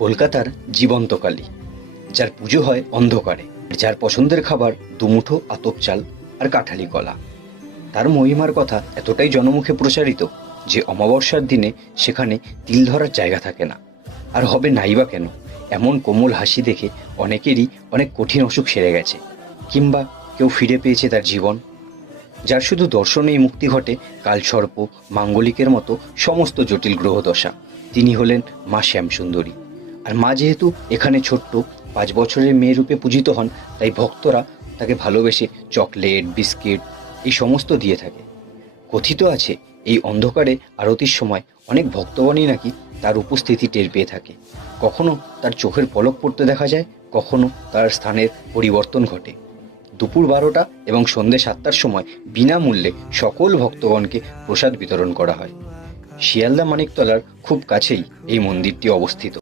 কলকাতার জীবন্ত কালী, যার পুজো হয় অন্ধকারে, যার পছন্দের খাবার দুমুঠো আতপ চাল আর কাঁঠালি কলা। তার মহিমার কথা এতটাই জনমুখে প্রচারিত যে অমাবস্যার দিনে সেখানে তিল ধরার জায়গা থাকে না। আর হবে নাই বা কেন? এমন কোমল হাসি দেখে অনেকেরই অনেক কঠিন অসুখ সেরে গেছে, কিংবা কেউ ফিরে পেয়েছে তার জীবন। যার শুধু দর্শনেই মুক্তি ঘটে কালসর্প, মাঙ্গলিকের মতো সমস্ত জটিল গ্রহদশা। তিনি হলেন মা শ্যামসুন্দরী। আর মা যেহেতু এখানে ছোট্ট 5 বছরের মেয়ে রূপে পূজিত হন, তাই ভক্তরা তাকে ভালোবেসে চকলেট, বিস্কিট এই সমস্ত দিয়ে থাকে। কথিত আছে এই অন্ধকারে আরতির সময় অনেক ভক্তগণই নাকি তার উপস্থিতি টের পেয়ে থাকে। কখনো তার চোখের পলক পড়তে দেখা যায়, কখনো তার স্থানের পরিবর্তন ঘটে। দুপুর 12টা এবং সন্ধ্যে 7টার সময় বিনামূল্যে সকল ভক্তগণকে প্রসাদ বিতরণ করা হয়। শিয়ালদা মানিকতলার খুব কাছেই এই মন্দিরটি অবস্থিত।